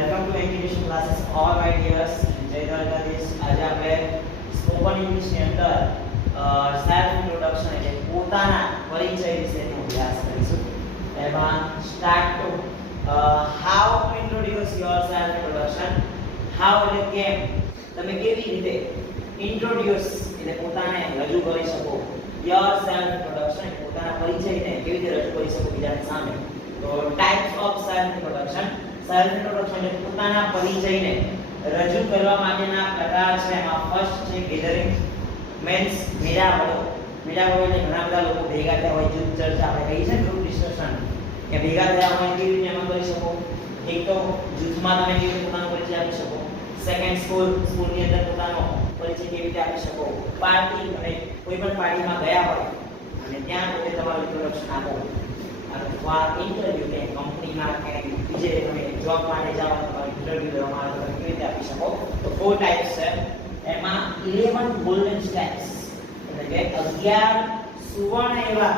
Welcome to education classes all my dears. જય દ્વારકાધીશ. આજે આપણે સ્પોકન ઇંગ્લિશ ની અંદર સેલ્ફ ઇન્ટ્રોડક્શન એટલે પોતાના પરિચય વિશેનો અભ્યાસ કરીશું. એમાં start two how to introduce yourself introduction. How એટલે કેમ, તમે કેવી રીતે ઇન્ટ્રોડ્યુસ એટલે પોતાને રજૂ કરી શકો. યોરસેલ્ફ ઇન્ટ્રોડક્શન પોતાના પરિચયને કેવી રીતે રજૂ કરી શકો બીજાની સામે. તો types of self introduction. Self introduction એટલે પોતાના પરિચયને રજૂ કરવા માટેના પ્રકાર છે. એમાં ફર્સ્ટ છે ગેધરિંગ, મીન્સ મેળાવડો. મેળાવડો એટલે ઘણા બધા લોકો ભેગા થયા હોય, જૂથ ચર્ચા આપણે કહીએ છીએ ગ્રુપ ડિસ્કશન, કે ભેગા થયા હોય કેવી રીતે એમાં કરી શકો. એક તો જૂથમાં તમે કેવી રીતે પોતાનો પરિચય આપી શકો. સેકન્ડ સ્કૂલની અંદર પોતાનો પરિચય કેવી રીતે આપી શકો. પાર્ટી અને કોઈ પણ પાર્ટીમાં ગયા હોય અને ત્યાં પોતે તમારું ઇન્ટ્રોડક્શન આપો. અથવા ઇન્ટરવ્યુ કે કંપનીમાં કે બીજે તમે જોબ માટે જાઓ તમારું ઇન્ટરવ્યુ લેવામાં આવે તો તમે કેવી રીતે આપી શકો. તો 4 ટાઈપ્સ છે. એમાં 11 ગોલ્ડન સ્ટેપ્સ એટલે કે 11 સુવર્ણ એવા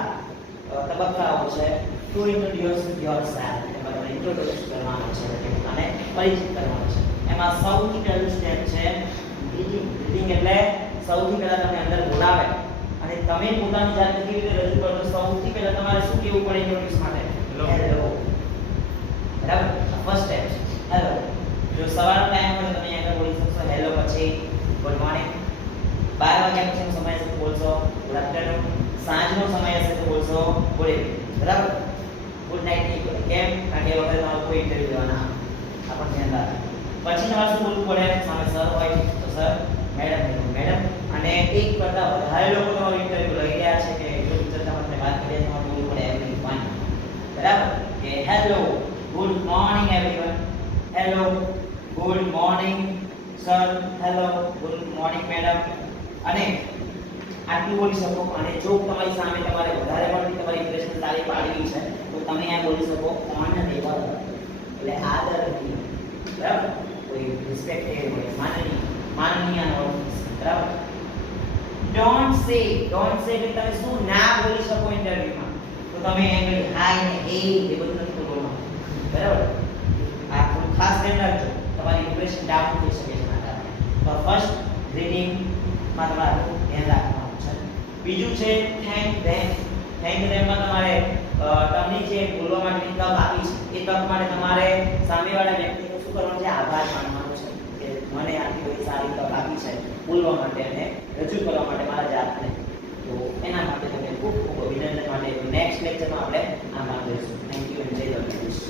તબક્કાઓ છે ટુ ઇન્ટ્રોડ્યુસ યોરસેલ્ફ. એમાં તમે ઇન્ટ્રોડ્યુસ કરવાનું છે અને પરિચિત કરવાનું છે. એમાં સૌથી પહેલું સ્ટેપ છે ગ્રીટિંગ. ગ્રીટિંગ એટલે સૌથી પહેલા તમને અંદર બોલાવે અને તમે પોતાની જાતને કેવી રીતે રજૂ કરો. સૌથી પહેલા તમારે શું કહેવું પડે ઇન્ટ્રોડ્યુસ માટે? હેલો. બરાબર, ફર્સ્ટ સ્ટેપ છે હેલો. જો સવારનો ટાઈમ હોય તો તમે અહીંયા બોલી શકશો હેલો, પછી ગુડ મોર્નિંગ. 12 વાગ્યા પછીનો સમય હશે તો બોલશો ગુડ આફ્ટરનૂન. સાંજનો સમય હશે તો બોલશો ગુડ ઇવનિંગ. બરાબર, ગુડ નાઇટ નહીં બોલે. કેમ? કારણ કે વગર તમારું કોઈ ઇન્ટરવ્યુ લેવાના આપણને ધ્યાન રાખે. પછી તમારે શું બોલવું પડે? સામે સર હોય તો સર, મેડમ મેડમ. અને એક કરતા વધારે લોકો તમારું ઇન્ટરવ્યુ લઈ રહ્યા છે કે જો ચર્ચામાં તમે વાત કરીએ તો બોલવું પડે એવરીવન. બરાબર, કે hello, good morning everyone. Hello, good morning sir. Hello, good morning madam. અને આટલું બોલી શકો. અને જો તમારી સામે તમારે વધારે પડતી તમારી ઇમ્પ્રેશન સારી પાડવી છે તો તમે આ બોલી શકો ઓન લેવલ એટલે આદરથી. બરાબર, કોઈ રિસ્પેક્ટેડ હોય, માનનીય હોય. બરાબર. ડોન્ટ સે એટલે તમે શું ના બોલી શકો ઇન્ટરવ્યુમાં. તો તમે એમ કહી હાય ને એ બધું નથી બોલવાનું. બરાબર, આ થોડું ખાસ ધ્યાન રાખજો, તમારી ઇમ્પ્રેશન ડાઉન થઈ શકે છે ના કારણે. તો ફર્સ્ટ ગ્રીટિંગ માં તમારે ધ્યાન રાખવાનું છે. બીજું છે થેન્ક ધેમ. થેન્ક ધેમ માં તમારે તમને જે બોલવા માટેની તક આપી છે એ તક માટે તમારે સામેવાળા વ્યક્તિનો શું કરવાનું છે? આભાર માનવાનો છે કે મને આટલી બધી સારી તક આપી છે બોલવા માટે અને રજૂ કરવા માટે મારા જાતને. તો એના માટે તમને ખૂબ ખૂબ અભિનંદન માટે નેક્સ્ટ લેક્ચરમાં આપણે આભાર દઈશું. થેન્ક યુ એન્ડ જય દ્વારકાધીશ.